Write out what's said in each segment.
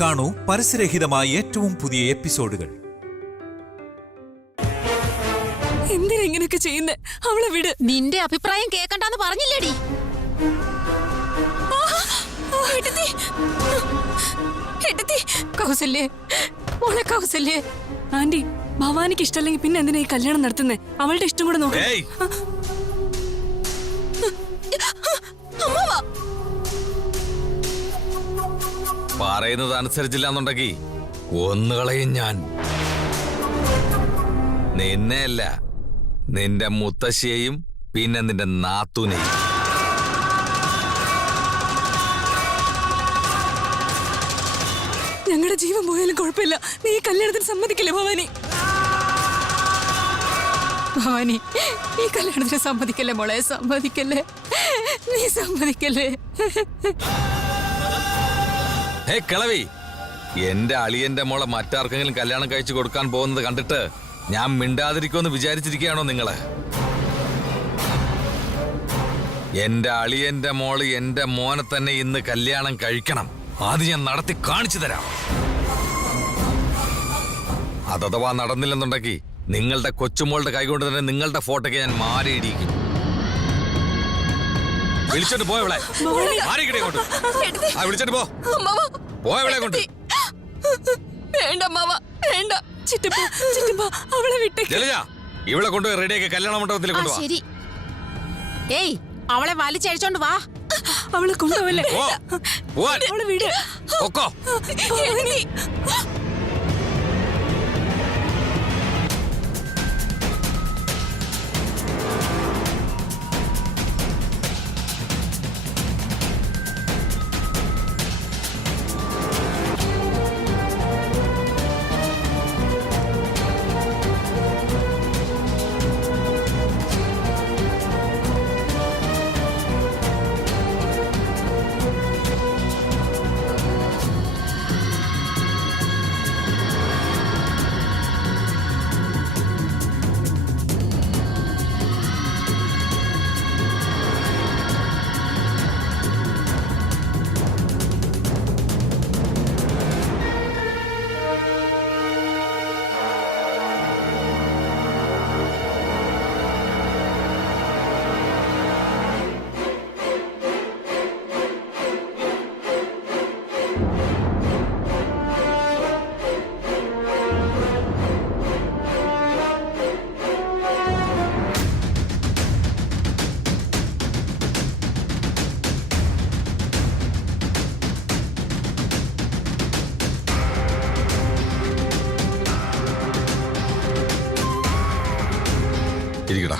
കാണൂ പരസ്യരഹിതമായ ഏറ്റവും പുതിയ എപ്പിസോഡുകൾ. എന്തിനാ ഇങ്ങനെയൊക്കെ ചെയ്യുന്നേ? അവളെ വിട്. നിന്റെ അഭിപ്രായം കേക്കണ്ടെന്ന് പറഞ്ഞില്ലേടി? കൗസല്യേ, മോളെ കൗസല്യേ. ആന്റി, ഭവാനിക്ക് ഇഷ്ടമല്ലെങ്കിൽ പിന്നെ എന്തിനാ ഈ കല്യാണം നടത്തുന്നേ? അവളുടെ ഇഷ്ടം കൂടെ നോക്കാം. പറയുന്നത് അനുസരിച്ചില്ല എന്നുണ്ടെങ്കിൽ ഒന്നുകളയും ഞാൻ. നിന്നെയല്ല, നിന്റെ മുത്തശ്ശിയെയും പിന്നെ നിന്റെ നാത്തൂനെയും. ഞങ്ങളുടെ ജീവൻ പോയാലും കുഴപ്പമില്ല, നീ ഈ കല്യാണത്തിന് സമ്മതിക്കില്ലേ ഭവാനി? ഭവാനി, ഈ കല്യാണത്തിന് സമ്മതിക്കല്ലേ മോളെ, സമ്മതിക്കല്ലേ, നീ സമ്മതിക്കല്ലേ. ഹേ കിളവി, എന്റെ അളിയന്റെ മോളെ മറ്റാർക്കെങ്കിലും കല്യാണം കഴിച്ചു കൊടുക്കാൻ പോകുന്നത് കണ്ടിട്ട് ഞാൻ മിണ്ടാതിരിക്കുമെന്ന് വിചാരിച്ചിരിക്കുകയാണോ നിങ്ങള്? എന്റെ അളിയന്റെ മോള് എന്റെ മോനെ തന്നെ ഇന്ന് കല്യാണം കഴിക്കണം. അത് ഞാൻ നടത്തി കാണിച്ചു തരാം. അതഥവാ നടന്നില്ലെന്നുണ്ടെങ്കിൽ നിങ്ങളുടെ കൊച്ചുമോളുടെ കൈകൊണ്ട് തന്നെ നിങ്ങളുടെ ഫോട്ടോയ്ക്ക് ഞാൻ മാറിയിടിക്കും. വിളിച്ചോണ്ട് പോയവളെ, വിളിച്ചോണ്ട് പോയവളെ കൊണ്ട്. വേണ്ട മാവ, വേണ്ട. ചിറ്റപ്പ, ചിറ്റപ്പ, അവളെ വിട്ടേ. ഇവളെ കൊണ്ടുപോയി റെഡിയാക്കി കല്യാണ മണ്ഡപത്തിൽ കൊണ്ടുപോവാ. ശരി. ഏയ്, അവളെ വലിച്ചഴിച്ചോണ്ട് വാ. അവളെ കൊണ്ടുപോവല്ലേ? അവളെ വിട്. ഇരിക്കടാ.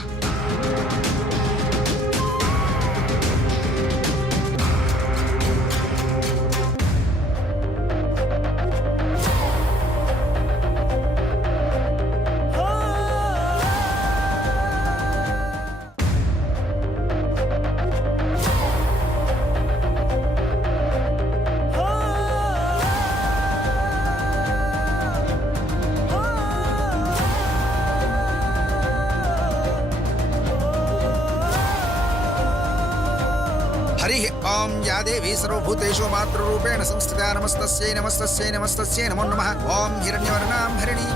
हरि ओम या देवी सर्वभूतेषु मातृरूपेण संस्थिता नमस्तस्यै नमस्तस्यै नमस्तस्यै नमो नमः। ओम हिरण्यवर्णां हरिणीं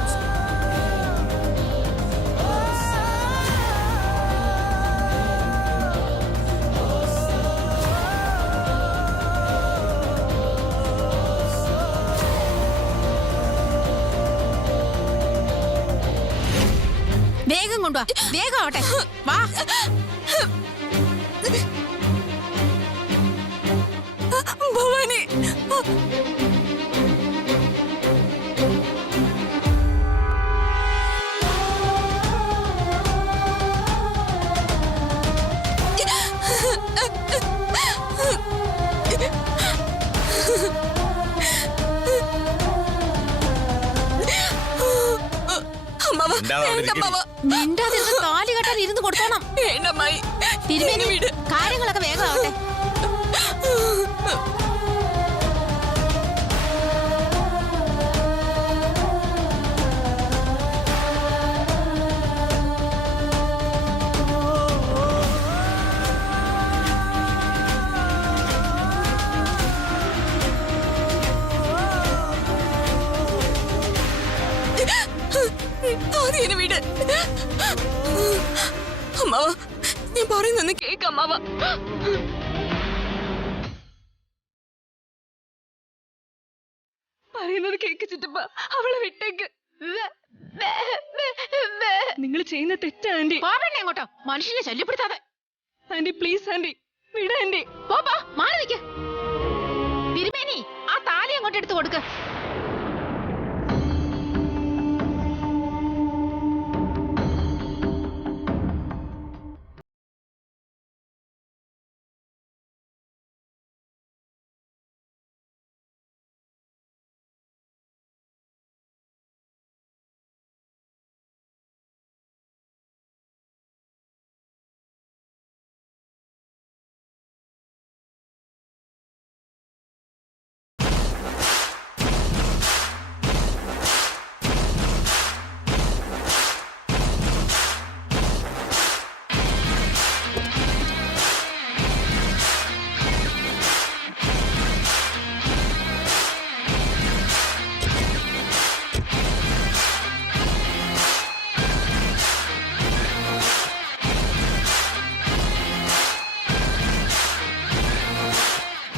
വേഗം കൊണ്ടുവാ, വേഗം ആവട്ടെ, വാ. ഭവാനി, മിണ്ടാതിരുന്ന് താലി കെട്ടാൻ ഇരുന്ന് കൊടുത്തോണം. തിരുമേനി, കാര്യങ്ങളൊക്കെ വേഗം ആവട്ടെ. ആദ്യം വിട് അമ്മാവ. ഞാൻ പറയുന്നൊന്ന് കേക്ക് അമ്മാവ. പറയുന്നത് കേക്ക് ചിറ്റപ്പ. അവളെ വിട്ടേക്ക്. നിങ്ങൾ ചെയ്യുന്ന തെറ്റാ ആന്റി. എങ്ങോട്ടോ മനുഷ്യനെ ശല്യപ്പെടുത്താതെ. ആന്റി പ്ലീസ് ആന്റി വിട ആന്റി. മാറി നിൽക്ക്. തിരുമേനി ആ താലി അങ്ങോട്ട് എടുത്തു കൊടുക്ക്.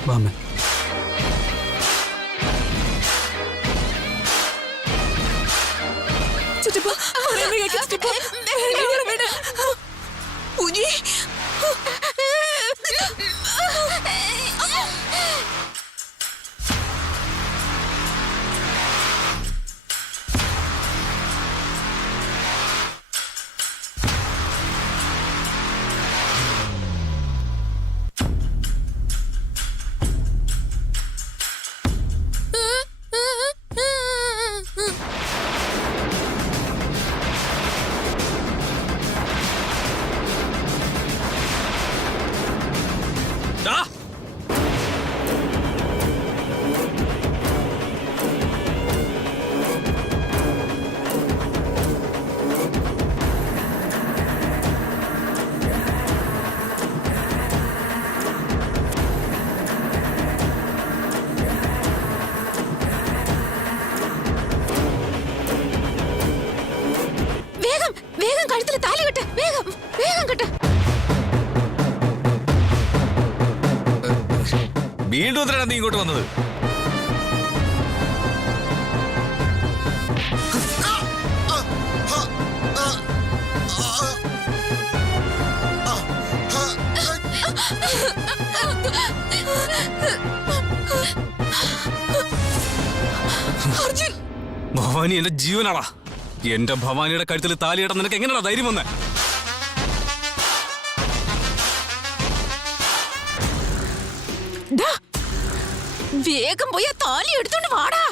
വാമൻ. ചിറ്റപ്പ പറയുന്നത് കേക്ക് ചിറ്റപ്പ. വിട്. പൂജി. വേഗം കഴുത്തിൽ താലി കെട്ട്. വേഗം വേഗം കെട്ട്. വീണ്ടും എന്തിനാണ് നീ ഇങ്ങോട്ട് വന്നത്? അർജുൻ. ഭവാനി എന്റെ ജീവനാടാ. എന്റെ ഭവാനിയുടെ കഴുത്തിൽ താലിയിടാൻ നിനക്ക് എങ്ങനെയാ ധൈര്യം വന്നേ? വേഗം പോയി ആ താലി എടുത്തോണ്ട് വാടാ.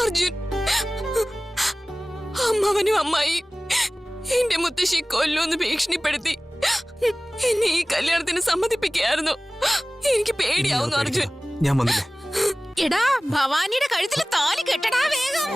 അർജുൻ, അമ്മാവനും അമ്മായി എന്റെ മുത്തശ്ശി കൊല്ലുമെന്ന് ഭീഷണിപ്പെടുത്തി എന്നെ ഈ കല്യാണത്തിന് സമ്മതിപ്പിക്കുകയായിരുന്നു. എനിക്ക് പേടിയാവുന്നു അർജുൻ. ഞാൻ വന്നില്ലേ? എടാ ഭവാനിയുടെ കഴുത്തിൽ താലി കെട്ടടാ വേഗം.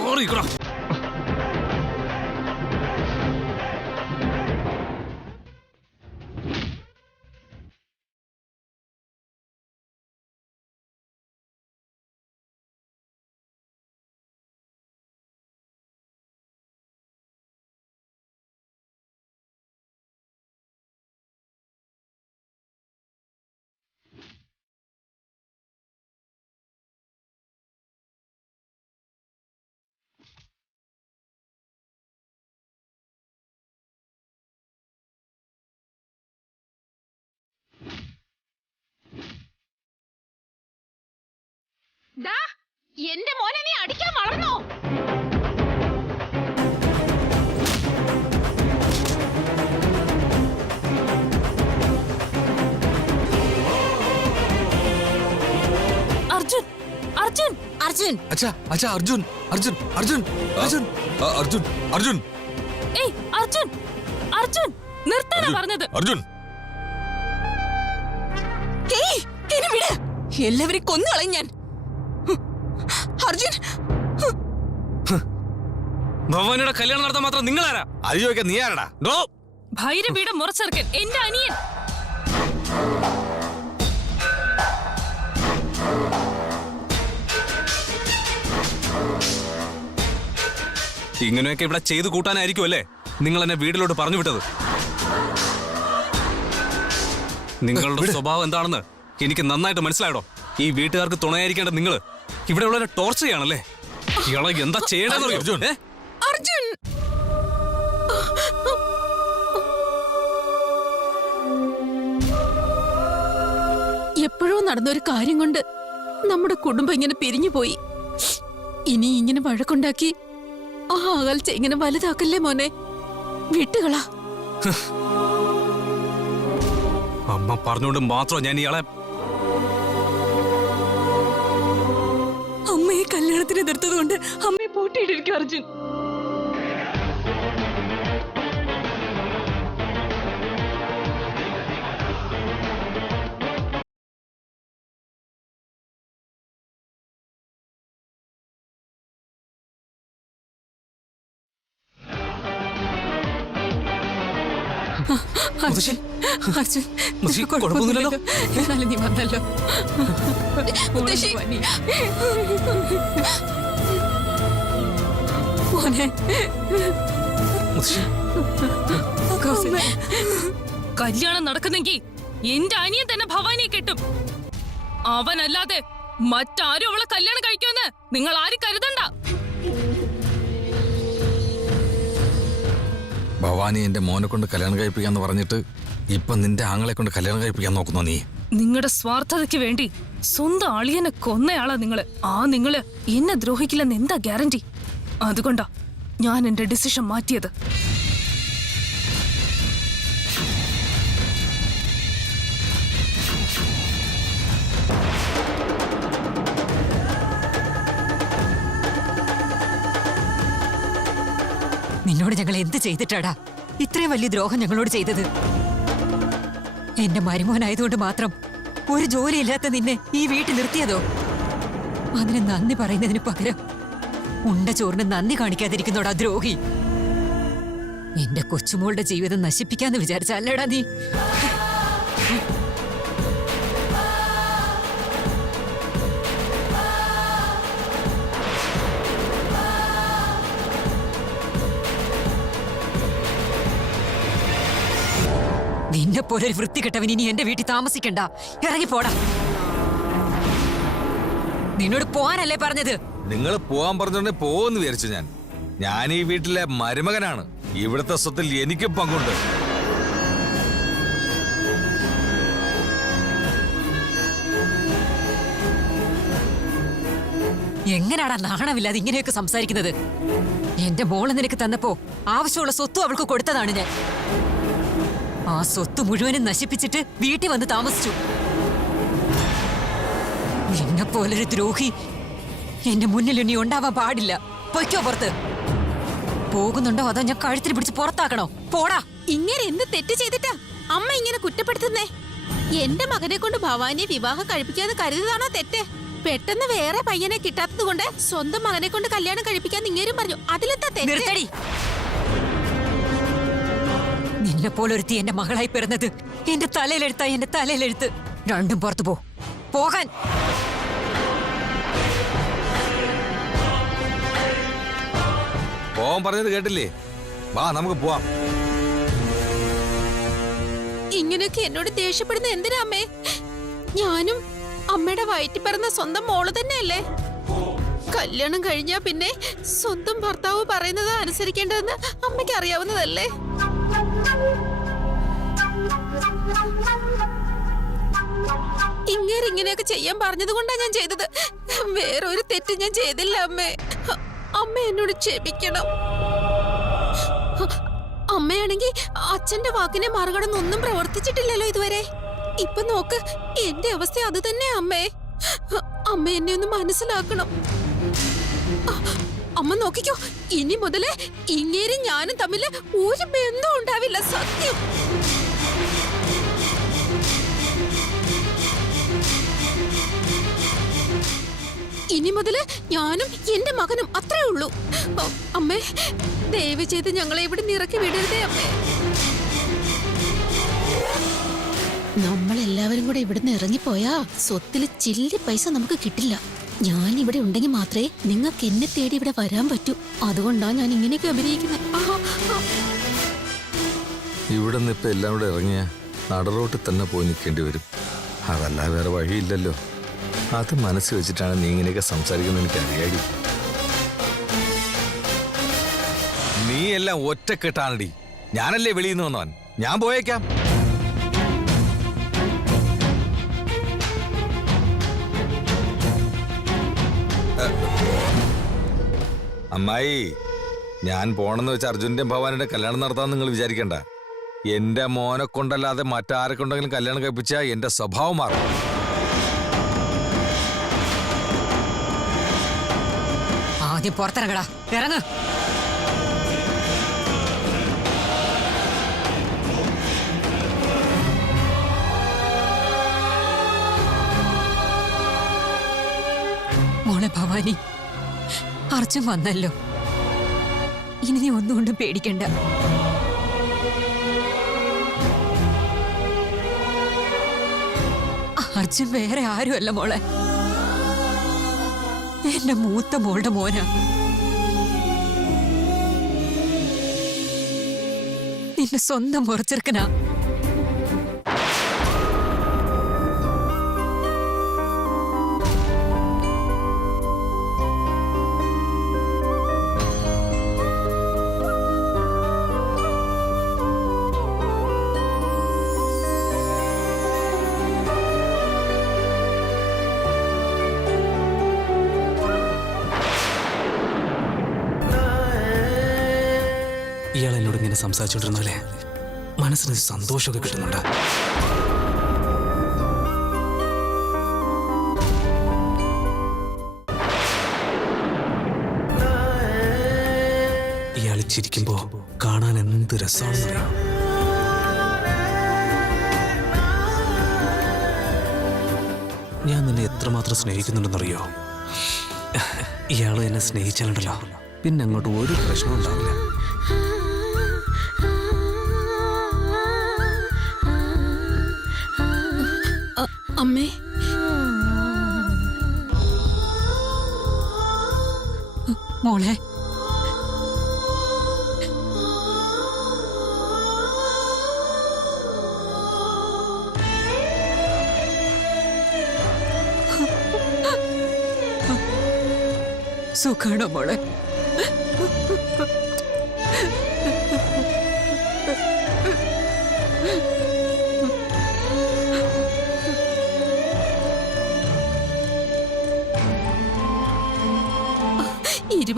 എന്റെ മോനെ നീ അടിക്കാൻ വളർന്നോ? അർജുൻ, അർജുൻ, അർജുൻ. അച്ഛാ അച്ഛാ അർജുൻ അർജുൻ അർജുൻ അർജുൻ അർജുൻ അർജുൻ. ഏയ് അർജുൻ, അർജുൻ നിർത്താനാ പറഞ്ഞത്. അർജുൻ എന്നെ വിട്. എല്ലാവരെയും കൊന്നുകളയും ഞാൻ. അർജുൻ, ഭവാനിയുടെ കല്യാണം നടത്താൻ മാത്രം നിങ്ങളാരാ? അത് ചോദിക്കാൻ നീ ആരടാ? ഡോ ഭൈരവിയുടെ മുറച്ചെറുക്കൻ എന്റെ അനിയൻ. ഇങ്ങനെയൊക്കെ ഇവിടെ ചെയ്തു കൂട്ടാനായിരിക്കും അല്ലേ നിങ്ങൾ എന്നെ വീട്ടിലോട്ട് പറഞ്ഞു വിട്ടത്? നിങ്ങളുടെ സ്വഭാവം എന്താണെന്ന് എനിക്ക് നന്നായിട്ട് മനസ്സിലായടോ. ഈ വീട്ടുകാർക്ക് തുണയായിരിക്കേണ്ട നിങ്ങള് ഇവിടെ ഉള്ളവരെ ടോർച്ചർ ചെയ്യാണല്ലേ? ഇയാളെ എന്താ ചെയ്യേണ്ടതെന്ന് അർജുൻ. അർജുൻ, എപ്പോഴോ നടന്നൊരു കാര്യം കൊണ്ട് നമ്മുടെ കുടുംബം ഇങ്ങനെ പിരിഞ്ഞു പോയി. ഇനി ഇങ്ങനെ വഴക്കുണ്ടാക്കി ആ അകൽച്ച ഇങ്ങനെ വലുതാക്കല്ലേ മോനെ. വിട്ടുകളാ. അമ്മ പറഞ്ഞുകൊണ്ട് മാത്രം ഞാൻ ഇയാളെ അമ്മയെ കല്യാണത്തിന് എതിർത്തത് കൊണ്ട് അമ്മയെ പൂട്ടിയിട്ടിരിക്കും അർജുൻ. മുത്തശ്ശി, അർജുൻ, മുത്തശ്ശി, കുഴപ്പമൊന്നുമില്ലല്ലോ? എന്നാലും നീ വന്നല്ലോ. മുത്തശ്ശി. മോനെ, മുത്തശ്ശി, കൗസല്യ, കല്യാണം നടക്കുന്നെങ്കിൽ എന്റെ അനിയൻ തന്നെ ഭവാനിയെ കെട്ടും. അവനല്ലാതെ മറ്റാരും അവളെ കല്യാണം കഴിക്കുമെന്ന് നിങ്ങൾ ആരും കരുതണ്ട. ഭവാനി എന്റെ മോനെ കൊണ്ട് കല്യാണം കഴിപ്പിക്കാന്ന് പറഞ്ഞിട്ട് ഇപ്പൊ നിന്റെ ആങ്ങളെ കൊണ്ട് കല്യാണം കഴിപ്പിക്കാൻ നോക്കുന്നോ നീ? നിങ്ങളുടെ സ്വാർത്ഥതയ്ക്ക് വേണ്ടി സ്വന്തം അളിയനെ കൊന്നയാളാ നിങ്ങള്. നിങ്ങള് എന്നെ ദ്രോഹിക്കില്ലെന്ന് എന്താ ഗ്യാരണ്ടി? അതുകൊണ്ടാ ഞാൻ എന്റെ ഡിസിഷൻ മാറ്റിയത്. നിന്നോട് ഞങ്ങൾ എന്ത് ചെയ്തിട്ടാടാ ഇത്രയും വലിയ ദ്രോഹം ഞങ്ങളോട് ചെയ്തത്? എന്റെ മരുമോനായതുകൊണ്ട് മാത്രം ഒരു ജോലിയില്ലാത്ത നിന്നെ ഈ വീട്ടിൽ നിർത്തിയതോ? അതിന് നന്ദി പറയുന്നതിന് പകരം ഉണ്ട ചോറിന് നന്ദി കാണിക്കാതിരിക്കുന്നോടാ ദ്രോഹി. എന്റെ കൊച്ചുമോളുടെ ജീവിതം നശിപ്പിക്കാന്ന് വിചാരിച്ചല്ലടാ നീ? നിന്നെ പോലെ ഒരു വൃത്തികെട്ടവൻ ഇനി എന്റെ വീട്ടിൽ താമസിക്കണ്ട. ഇറങ്ങി പോടാ. നിന്നോട് പോവാനല്ലേ പറഞ്ഞത്? നിങ്ങൾ പോവാൻ പറഞ്ഞോണ്ടേ പോവെന്ന് വിചാരിച്ചു ഞാൻ ഈ വീട്ടിലെ മരുമകനാണ്. ഇവിടുത്തെ സ്വത്തിൽ എനിക്കും പങ്കുണ്ട്. എങ്ങനാടാ നാണമില്ലാതെ ഇങ്ങനെയൊക്കെ സംസാരിക്കുന്നത്? എന്റെ മോളെ നിനക്ക് തന്നപ്പോ ആവശ്യമുള്ള സ്വത്തും അവൾക്ക് കൊടുത്തതാണ് ഞാൻ. ആ സ്വത്ത് മുഴുവനും നശിപ്പിച്ചിട്ട് വീട്ടിൽ വന്ന് താമസിച്ചു. നിന്നെ പോലൊരു ദ്രോഹി എന്റെ മുന്നിൽ ഇനി ഉണ്ടാവാൻ പാടില്ല. പൊയ്ക്കോ പുറത്ത്. പോകുന്നുണ്ടോ അതോ ഞാൻ കഴുത്തിൽ പിടിച്ച് പുറത്താക്കണോ? പോടാ. ഇങ്ങനെ എന്ത് തെറ്റ് ചെയ്തിട്ടാ അമ്മ ഇങ്ങനെ കുറ്റപ്പെടുത്തുന്നേ? എന്റെ മകനെ കൊണ്ട് ഭവാനിയെ വിവാഹം കഴിപ്പിക്കാന്ന് കരുതിയതാണോ തെറ്റ്? പെട്ടെന്ന് വേറെ പയ്യനെ കിട്ടാത്തത് കൊണ്ട് സ്വന്തം മകനെ കൊണ്ട് കല്യാണം കഴിപ്പിക്കാന്ന് ഇങ്ങേരും പറഞ്ഞു. അതിലെന്താ തെറ്റ്? നിർത്തടി. നിന്നെ പോലൊരുത്തി എന്റെ മകളായി പിറന്നത് എന്റെ തലയിലെഴുത്തായി. എന്റെ തലയിലെഴുത്ത്. രണ്ടും പുറത്തു പോകാൻ. പോവാൻ പറഞ്ഞത് കേട്ടില്ലേ? വാ നമുക്ക് പോവാം. ഇങ്ങനെയൊക്കെ എന്നോട് ദേഷ്യപ്പെടുന്ന എന്തിനാ അമ്മേ? ഞാനും അമ്മയുടെ വയറ്റിൽ പിറന്ന സ്വന്തം മോള് തന്നെയല്ലേ? കല്യാണം കഴിഞ്ഞാ പിന്നെ സ്വന്തം ഭർത്താവ് പറയുന്നത് അനുസരിക്കേണ്ടതെന്ന് അമ്മയ്ക്ക് അറിയാവുന്നതല്ലേ? ഇങ്ങനെയൊക്കെ ചെയ്യാൻ പറഞ്ഞത് കൊണ്ടാ ഞാൻ ചെയ്തത്. വേറൊരു തെറ്റ് ഞാൻ ചെയ്തില്ല അമ്മേ. അമ്മ എന്നോട് ക്ഷമിക്കണം. അമ്മയാണെങ്കിൽ അച്ഛന്റെ വാക്കിനെ മറികടന്നൊന്നും പ്രവർത്തിച്ചിട്ടില്ലല്ലോ ഇതുവരെ. ഇപ്പൊ നോക്ക്, എന്റെ അവസ്ഥ അത് തന്നെ അമ്മേ. അമ്മ എന്നെ ഒന്ന് മനസ്സിലാക്കണം. അമ്മ നോക്കിക്കോ, ഇനി മുതലേ ഇങ്ങേരും ഞാനും തമ്മില് ഒരു ബന്ധം ഉണ്ടാവില്ല. സത്യം. ഇനി മുതല് ഞാനും എന്റെ മകനും അത്രേ ഉള്ളൂ. അമ്മേ, ദയവ് ചെയ്ത് ഞങ്ങളെ ഇവിടെ ഇറക്കി വിടരുതേ അമ്മേ. നമ്മളെല്ലാവരും കൂടെ ഇവിടുന്ന് ഇറങ്ങിപ്പോയാ സ്വത്തില് ചില്ലി പൈസ നമുക്ക് കിട്ടില്ല. ഞാൻ ഇവിടെ ഉണ്ടെങ്കിൽ മാത്രമേ നിങ്ങൾക്ക് എന്നെ തേടി ഇവിടെ വരാൻ പറ്റൂ. അതുകൊണ്ടാ ഞാൻ ഇങ്ങനെയൊക്കെ അഭിനയിക്കുന്നത്. ഇവിടെ നിന്ന് ഇപ്പൊ എല്ലാം കൂടെ ഇറങ്ങിയ നടറോട്ടിൽ തന്നെ പോയി നിൽക്കേണ്ടി വരും. അതല്ല വേറെ വഴിയില്ലല്ലോ. അത് മനസ്സിൽ വെച്ചിട്ടാണ് നീ ഇങ്ങനെയൊക്കെ സംസാരിക്കുന്നത് എനിക്ക് അറിയാടി. നീ എല്ലാം ഒറ്റക്കെട്ടാണടി. ഞാനല്ലേ വെളിയിൽ നിന്ന് വന്നവൻ. ഞാൻ പോയേക്കാം. അമ്മായി, ഞാൻ പോണെന്ന് വെച്ച് അർജുന്റെ ഭവാനിയുടെ കല്യാണം നടത്താൻ നിങ്ങൾ വിചാരിക്കണ്ട. എന്റെ മോനെ കൊണ്ടല്ലാതെ മറ്റാരെ കൊണ്ടെങ്കിലും കല്യാണം കഴിപ്പിച്ചാൽ എന്റെ സ്വഭാവം മാറും. ആദ്യം പുറത്തിറങ്ങടാ, ഇറങ്ങ. മോളെ ഭവാനി, അർജുൻ വന്നല്ലോ. ഇനി നീ ഒന്നുകൊണ്ടും പേടിക്കണ്ട. അർജുൻ വേറെ ആരുമല്ല മോളെ, എന്റെ മൂത്ത മോളുടെ മോനാ. നിന്റെ സ്വന്തം മുറച്ചെറുക്കനാ. ഇയാൾ എന്നോട് ഇങ്ങനെ സംസാരിച്ചോണ്ടിരുന്നാലേ മനസ്സിന് സന്തോഷമൊക്കെ കിട്ടുന്നുണ്ട്. ഇയാൾ ചിരിക്കുമ്പോ കാണാൻ എന്ത് രസമാണെന്നറിയാം. ഞാൻ നിന്നെ എത്രമാത്രം സ്നേഹിക്കുന്നുണ്ടെന്നറിയോ? ഇയാൾ എന്നെ സ്നേഹിച്ചാലുണ്ടല്ലോ പിന്നെ അങ്ങോട്ട് ഒരു പ്രശ്നവും ഉണ്ടാവില്ല. അമ്മേ, മോളെ, സുഖാണോ മോളെ?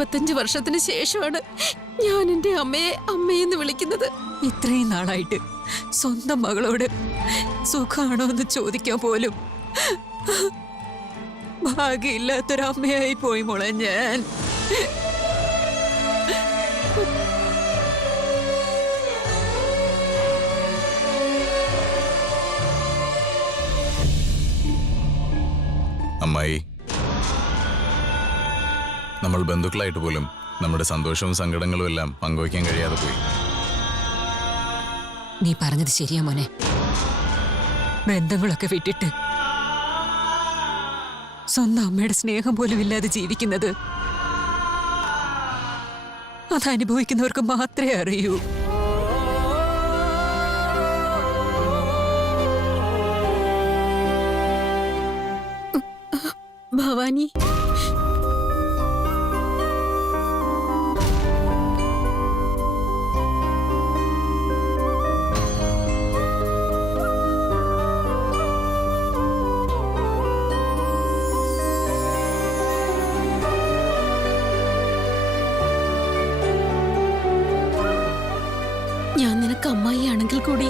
25 വർഷത്തിന് ശേഷമാണ് ഞാൻ എന്റെ അമ്മയെ അമ്മയെന്ന് വിളിക്കുന്നത്. ഇത്രയും നാളായിട്ട് സ്വന്തം മകളോട് സുഖാണോ എന്ന് ചോദിക്കാൻ പോലും ഭാഗ്യമില്ലാത്തൊരമ്മയായി പോയി മോളെ ഞാൻ. അമ്മായി, നമ്മൾ ബന്ധുക്കളായിട്ട് പോലും നമ്മുടെ സന്തോഷവും സങ്കടങ്ങളും എല്ലാം പങ്കുവയ്ക്കാൻ കഴിയാതെ പോയി. നീ പറഞ്ഞത് ശരിയാ മോനെ. ബന്ധങ്ങളൊക്കെ വിട്ടിട്ട് സ്വന്തം അമ്മയുടെ സ്നേഹം പോലും ഇല്ലാതെ ജീവിക്കുന്നത് അതനുഭവിക്കുന്നവർക്ക് മാത്രമേ അറിയൂ. ഭവാനി, ഞാൻ നിനക്ക് അമ്മായിയാണെങ്കിൽ കൂടി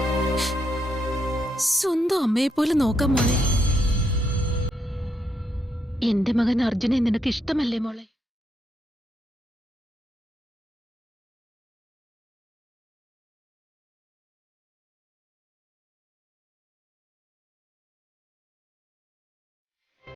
സ്വന്തം അമ്മയെ പോലെ നോക്കാം മോളെ. എന്റെ മകൻ അർജുനെ നിനക്ക് ഇഷ്ടമല്ലേ മോളെ?